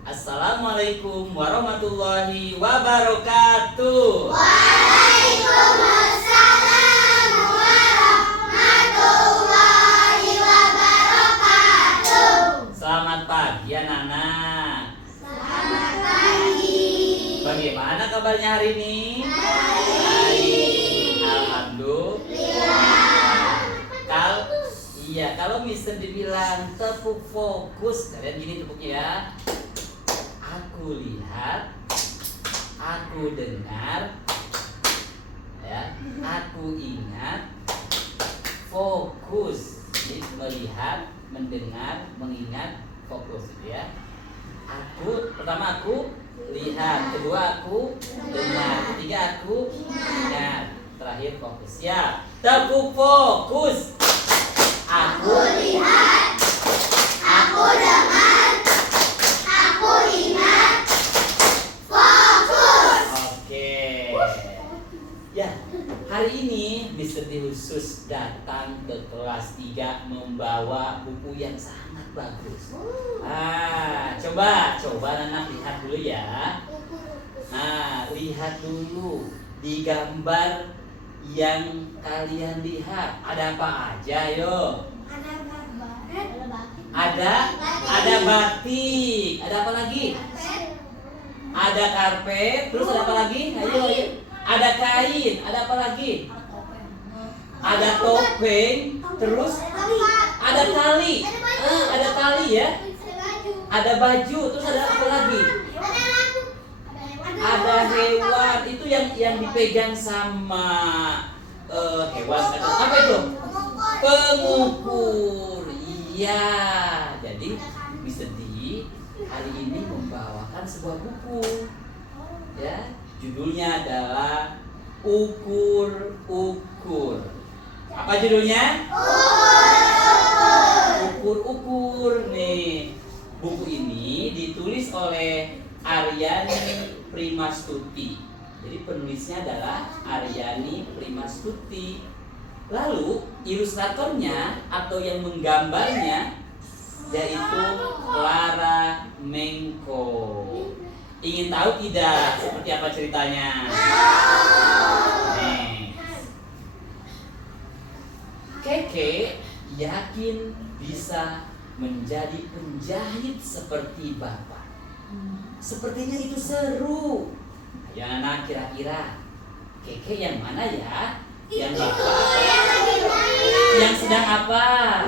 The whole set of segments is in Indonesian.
Assalamualaikum warahmatullahi wabarakatuh. Waalaikumsalam warahmatullahi wabarakatuh. Selamat pagi anak-anak. Selamat pagi. Bagaimana kabarnya hari ini? Baik. Alhamdulillah. Kalau Mister dibilang tepuk fokus, kalian gini tepuknya ya. Aku lihat, aku dengar, ya, aku ingat, fokus. Jadi melihat, mendengar, mengingat, fokus, gitu ya. Pertama aku lihat, kedua aku dengar, ketiga aku ingat, terakhir fokus. Ya, tepuk fokus. Aku lihat, aku dengar, aku ingat, fokus. Oke. Ya, hari ini Mister D khusus datang ke kelas 3 membawa buku yang sangat bagus. Coba anak lihat dulu ya. Lihat dulu di gambar yang kalian lihat. Ada apa aja, yo? Ada batik. Ada apa lagi? Ada karpet. Terus ada apa lagi? Ayo. Ada kain. Ada apa lagi? Ada topeng. Terus ada tali. Ada tali ya. Ada baju. Terus ada apa lagi? Ada hewan. Itu yang dipegang sama hewan. Apa itu? Pengukur. Iya. Jadi Mister D hari ini membawakan sebuah buku. Ya, judulnya adalah Ukur-ukur. Apa judulnya? Ukur-ukur. Nih, buku ini ditulis oleh Aryani Primastuti. Jadi penulisnya adalah Aryani Primastuti. Lalu ilustratornya atau yang menggambarnya yaitu Clara Mengko. Ingin tahu tidak seperti apa ceritanya? Keke yakin bisa menjadi penjahit seperti Bapak. Sepertinya itu seru. Ayo anak, kira-kira Keke yang mana ya? Yang Bapak? Yang sedang apa?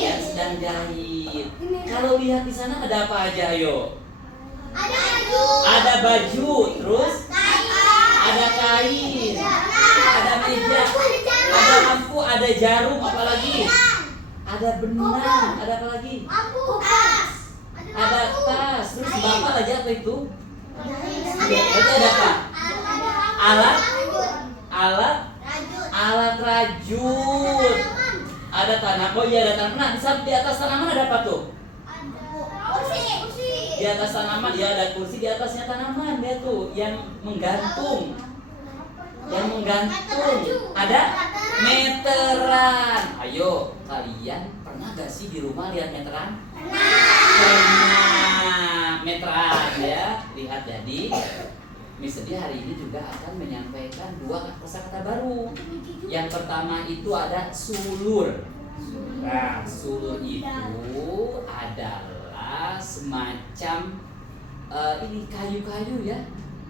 Yang sedang jahit. Kalau lihat di sana ada apa aja, ayo? Ada baju, terus ada kain, ada meja, ada lampu, ada jarum, apa lagi? Ada benang, ada apa lagi? Ada tas, terus Bapak lagi apa itu? Berarti ada apa? Alat rajut. Ada tanaman. Oh iya, ada tanaman. Nah, di atas tanaman ada apa tuh? Di atas tanaman ya ada kursi, di atasnya tanaman dia tuh yang menggantung. Ada meteran. Ayo, kalian pernah gak sih di rumah lihat meteran? Pernah. Meteran ya. Lihat, jadi Mister D hari ini juga akan menyampaikan dua kosakata baru. Yang pertama itu ada sulur. Nah, sulur itu adalah semacam ini kayu-kayu ya,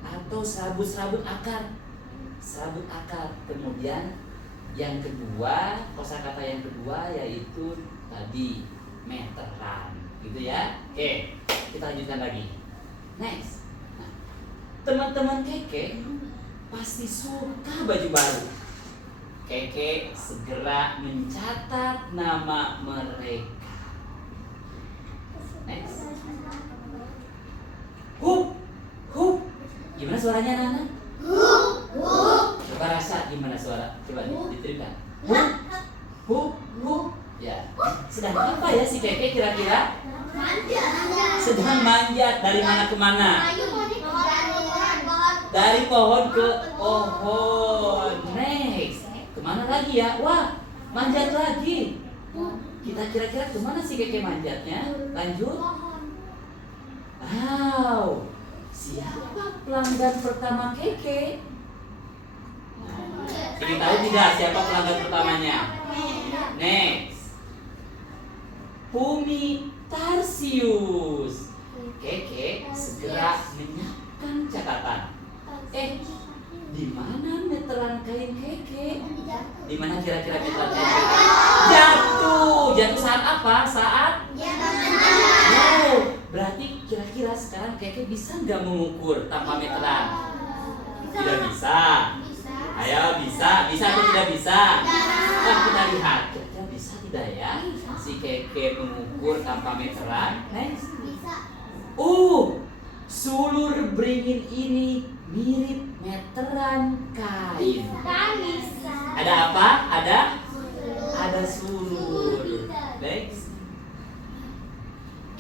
atau serabut-serabut akar. Kemudian yang kedua, kosakata yang kedua yaitu tadi meteran, gitu ya. Oke, kita lanjutkan lagi. Next. Nah, teman-teman Keke pasti suka baju baru. Keke segera mencatat nama mereka. Next. Hup. Gimana suaranya anak-anak? Coba rasa gimana suara? Coba diterima. Hup. Ya. Sedang apa ya si Keke kira-kira? Sedang manjat. Dari mana ke mana? Dari pohon ke pohon. Next. Kemana lagi ya? Wah, manjat lagi. Kita kira-kira kemana sih Keke manjatnya? Lanjut. Wow, siapa pelanggan pertama Keke? Ingin tahu tidak siapa pelanggan pertamanya? Next, Pumi Tarsius. Keke segera menyiapkan catatan. Di mana meteran kain Keke? Di mana kira-kira meteran kain Keke? Jatuh saat apa? Saat? Oh, berarti kira-kira sekarang Keke bisa nggak mengukur tanpa meteran? Tidak bisa. Ayo, bisa atau tidak bisa? Nah, kita lihat, kira-kira bisa tidak ya? Si Keke mengukur tanpa meteran. Next. Sulur beringin ini mirip meteran kain. Ada apa? Ada sulur. Next.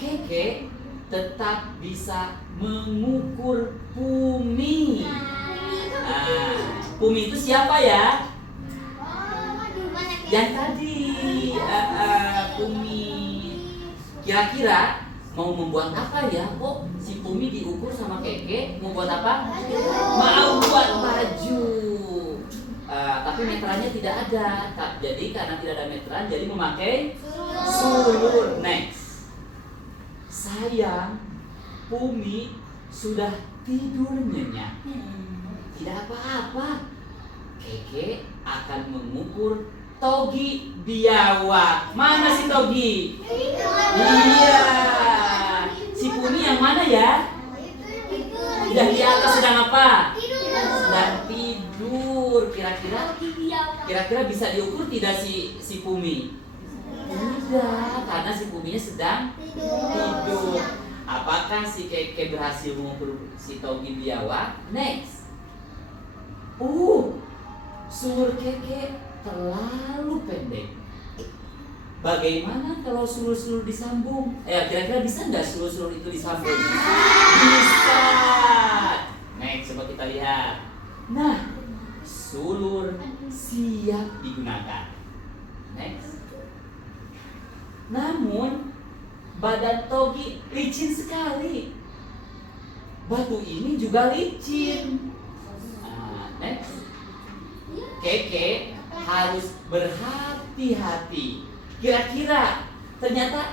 Keke tetap bisa mengukur Pumi. Pumi itu siapa ya? Yang tadi Pumi. Kira-kira mau membuat apa ya? Kok si Pumi diukur sama Keke mau buat apa? Mau buat baju. Tapi meterannya tidak ada. Jadi karena tidak ada meteran, jadi memakai sulur. Next. Sayang, Pumi sudah tidur nyenyak. Tidak apa-apa. Keke akan mengukur Togi biawak. Mana si Togi? Iya. Si Pumi yang mana ya? Tidak di atas, sedang apa? Sedang tidur. Kira-kira bisa diukur tidak si Pumi? Tidak, karena si Puminya sedang tidur. Apakah si Keke berhasil mengukur si Togi biawak? Next. Sulur Keke terlalu pendek. Bagaimana kalau sulur-sulur disambung? Kira-kira bisa nggak sulur-sulur itu disambung? Bisa. Next, coba kita lihat. Nah, sulur siap digunakan. Next. Namun badan Togi licin sekali. Batu ini juga licin. Next. Keke harus berhati-hati. Kira-kira ternyata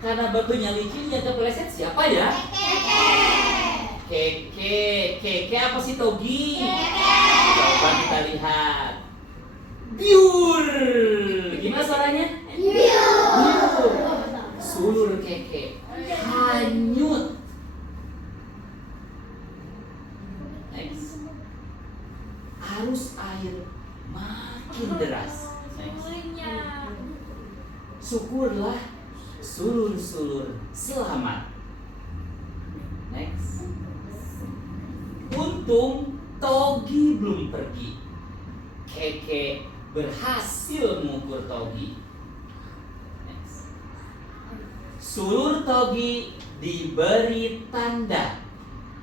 karena batunya licin yang kepleset siapa ya? Keke apa sih Togi? Coba kita lihat. Biur. Gimana suaranya? Biur. Sulur Keke hanyut. Next. Arus air makin deras. Next. Syukurlah sulur-sulur selamat. Next. Untung Togi belum pergi. Keke berhasil mengukur Togi. Next. Sulur Togi diberi tanda.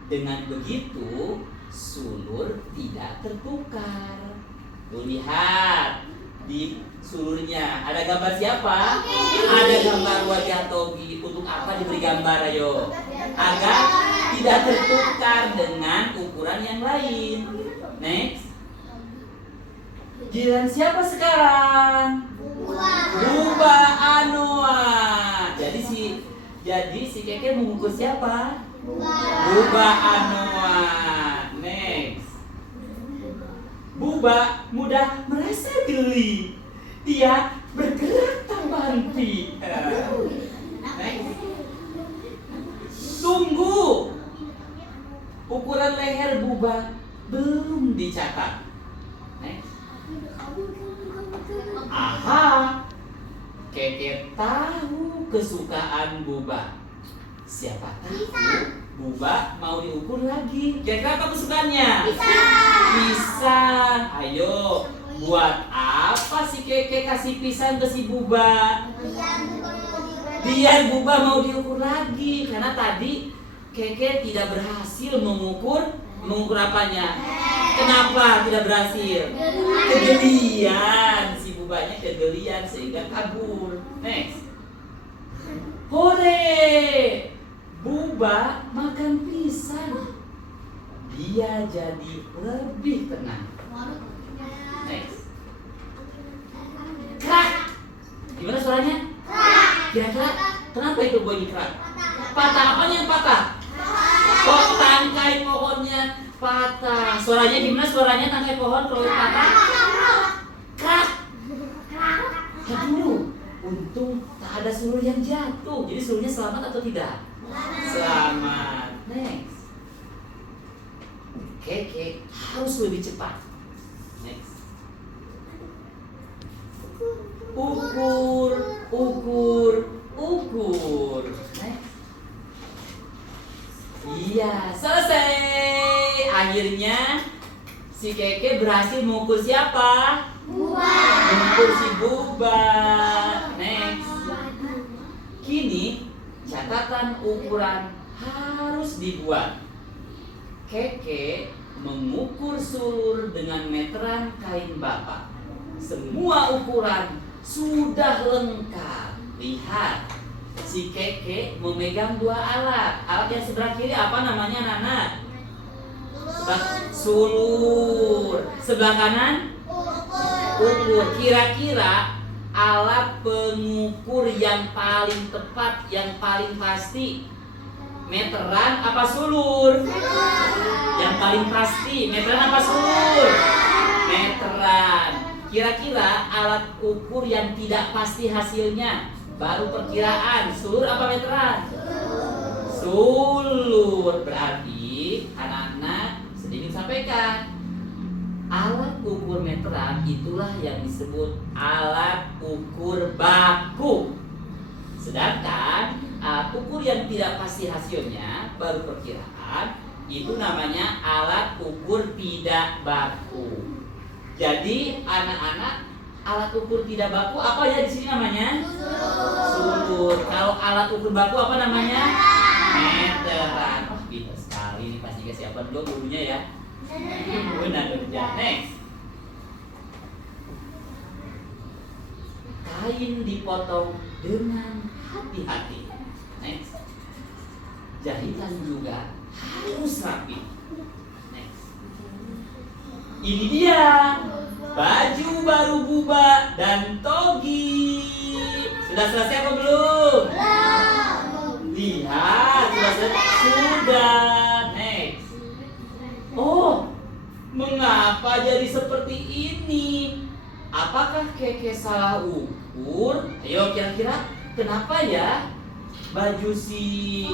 Dengan begitu sulur tidak tertukar. Tuh lihat di sulurnya ada gambar siapa? Ada gambar wajah Togi. Untuk apa diberi gambar, ayo? Agar tidak tertukar dengan ukuran yang lain. Next. Giliran siapa sekarang? Buba Anoa. Jadi si Keke mengukur siapa? Buba Anoa. Next. Buba mudah merasa geli. Dia bergerak tanpa henti. Next. Tunggu. Ukuran leher Buba belum dicatat. Next. Aha. Keke tahu kesukaan Buba. Siapa tahu Buba mau diukur lagi. Kira-kira apa kesukaannya? Pisang. Ayo, buat apa si Keke kasih pisang ke si Buba? Biar Buba mau diukur lagi. Karena tadi Keke tidak berhasil mengukur apanya? Kenapa tidak berhasil? Kegelian. Si Bubanya kegelian sehingga kabur. Next. Hore! Buba Buba makan pisang. Dia jadi lebih tenang. Next. Krak. Gimana suaranya? Kira-kira kenapa itu bunyi krak? Patah, apanya yang patah? Kok tangkai pohonnya patah? Suaranya gimana suaranya tangkai pohon kalau patah? Krak. Aduh, untung tak ada sulur yang jatuh. Jadi sulurnya selamat atau tidak? Selamat. Next. Keke harus lebih cepat. Next. Ukur, ukur, ukur. Next. Iya, selesai. Akhirnya si Keke berhasil mengukur siapa? Mengukur si Buba. Next. Kini catatan ukuran harus dibuat. Keke mengukur sulur dengan meteran kain bapak. Semua ukuran sudah lengkap. Lihat, si Keke memegang dua alat. Alat yang sebelah kiri apa namanya, Nana? Sulur. Sebelah kanan? Ukur. Kira-kira alat pengukur yang paling tepat, yang paling pasti, meteran apa sulur? Yang paling pasti, meteran apa sulur? Meteran. Kira-kira alat ukur yang tidak pasti hasilnya, baru perkiraan, sulur apa meteran? Sulur. Berarti anak-anak sedikit sampaikan, alat ukur meteran itulah yang disebut alat ukur baku. Sedangkan alat ukur yang tidak pasti hasilnya, baru perkiraan, itu namanya alat ukur tidak baku. Jadi anak-anak, alat ukur tidak baku apa ya di sini namanya? Sulur. Kalau alat ukur baku apa namanya? Meteran. Oh, pintar sekali ini, pasti kesiapan dulu gurunya ya. Benar kerja. Next. Kain dipotong dengan hati-hati. Next. Jahitan juga harus rapi. Next. Ini dia baju baru Buba dan Togi. Sudah selesai apa belum? Lihat, sudah selesai. Sudah. Next. Oh, mengapa jadi seperti ini? Apakah Keke salah ukur? Ayo kira-kira kenapa ya baju si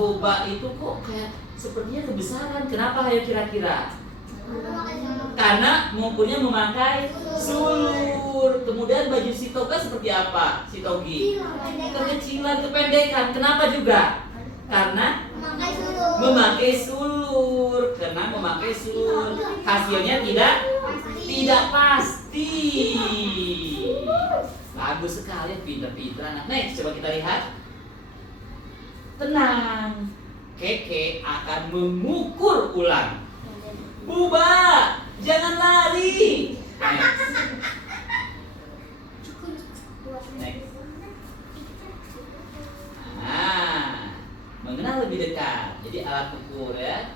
Boba itu kok kayak sepertinya kebesaran? Kenapa ayo kira-kira? Karena mengukurnya memakai sulur. Kemudian baju si Toga seperti apa? Si Togi? Kekecilan, kependekan. Kenapa juga? Karena memakai sulur. Karena memakai sulur. Hasilnya tidak pasti. Bagus sekali, pinter-pinter anak. Next, coba kita lihat. Tenang, Keke akan mengukur ulang. Buba, jangan lari. Next. Nah, mengenal lebih dekat. Jadi alat ukur ya.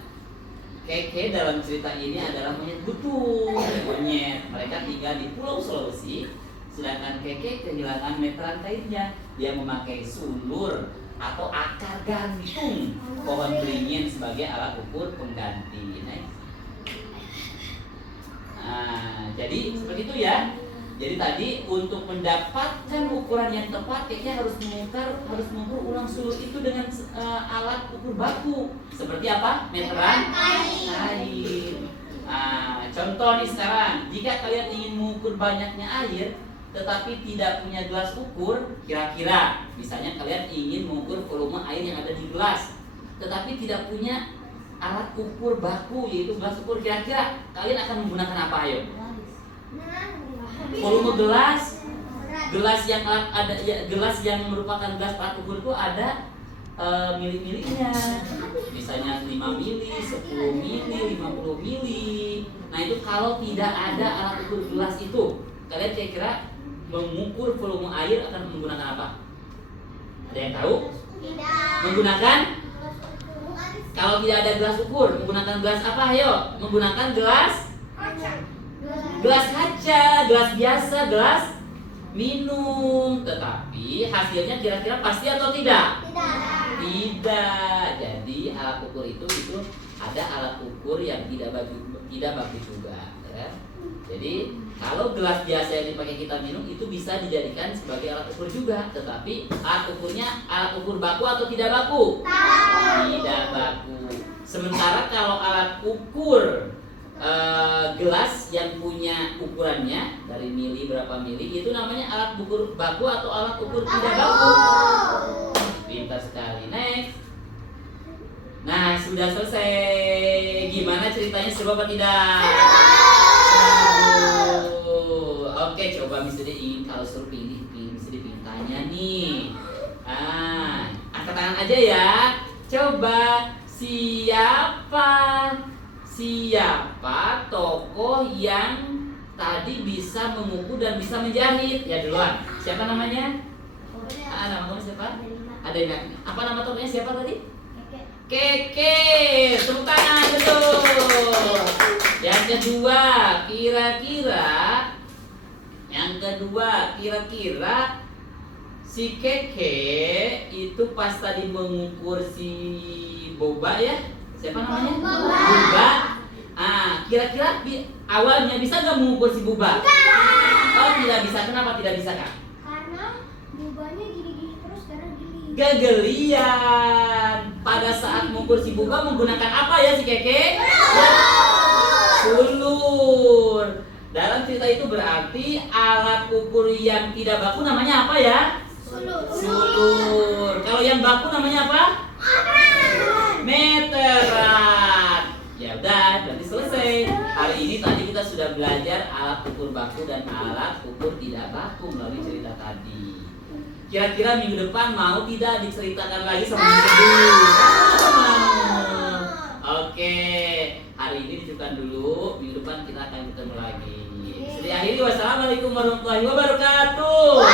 Keke dalam cerita ini adalah monyet butuh. Monyet, mereka tinggal di Pulau Sulawesi. Sedangkan Keke kehilangan meteran kainnya. Dia memakai sulur atau akar gantung pohon beringin sebagai alat ukur pengganti. Nah, jadi seperti itu ya. Jadi tadi untuk mendapatkan ukuran yang tepat, Keke harus mengukur ulang sulur itu dengan alat ukur baku. Seperti apa? Meteran kain. Nah, contoh nih sekarang, jika kalian ingin mengukur banyaknya air, tetapi tidak punya gelas ukur, kira-kira, misalnya kalian ingin mengukur volume air yang ada di gelas, tetapi tidak punya alat ukur baku, yaitu gelas ukur, kira-kira kalian akan menggunakan apa? Ayo. Volume gelas yang merupakan gelas alat ukur itu ada mili-milinya. Misalnya 5 mili, 10 mili, 50 mili. Nah, itu kalau tidak ada alat ukur gelas itu, kalian kira-kira mengukur volume air akan menggunakan apa? Ada yang tahu? Tidak. Menggunakan Kalau tidak ada gelas ukur, menggunakan gelas apa? Ayo, menggunakan gelas kaca, gelas biasa, gelas minum. Tetapi hasilnya kira-kira pasti atau tidak? Tidak. Jadi alat ukur itu ada alat ukur yang tidak bagus juga. Ya. Jadi kalau gelas biasa yang dipakai kita minum itu bisa dijadikan sebagai alat ukur juga. Tetapi alat ukurnya alat ukur baku atau tidak baku? Tidak baku. Sementara kalau alat ukur gelas yang punya ukurannya dari mili berapa mili itu namanya alat ukur baku atau alat ukur tidak baku. Pintar sekali. Next. Nah, sudah selesai. Gimana ceritanya, seru apa tidak? Seru. Oke, coba Miss Dede ingin kalau suruh pilih Miss Dede ingin tanya nih. Angkat tangan aja ya. Coba siapa tokoh yang tadi bisa mengukur dan bisa menjahit? Ya duluan. Siapa namanya? Nama kamu siapa? Ada yang apa nama tokohnya siapa tadi? Keke. Tepuk tangan, betul. Yang kedua, kira-kira si Keke itu pas tadi mengukur si Boba ya? Siapa namanya? Boba. Kira-kira awalnya bisa nggak mengukur si Boba? Oh, tidak bisa. Kenapa tidak bisa, Kak? Karena bobanya gini-gini terus karena gini. Kegelian. Pada saat mengukur si Boba menggunakan apa ya si Keke? Sulur. Dalam cerita itu berarti alat ukur yang tidak baku namanya apa ya? Sulur. Kalau yang baku namanya apa? Meteran. Ya udah, berarti selesai. Hari ini tadi kita sudah belajar alat ukur baku dan alat ukur tidak baku melalui cerita tadi. Kira-kira minggu depan mau tidak diceritakan lagi sama Miss Dede? Oke, hari ini dicukupkan dulu. Minggu depan kita akan ketemu lagi. Jadi akhiri, wassalamualaikum warahmatullahi wabarakatuh.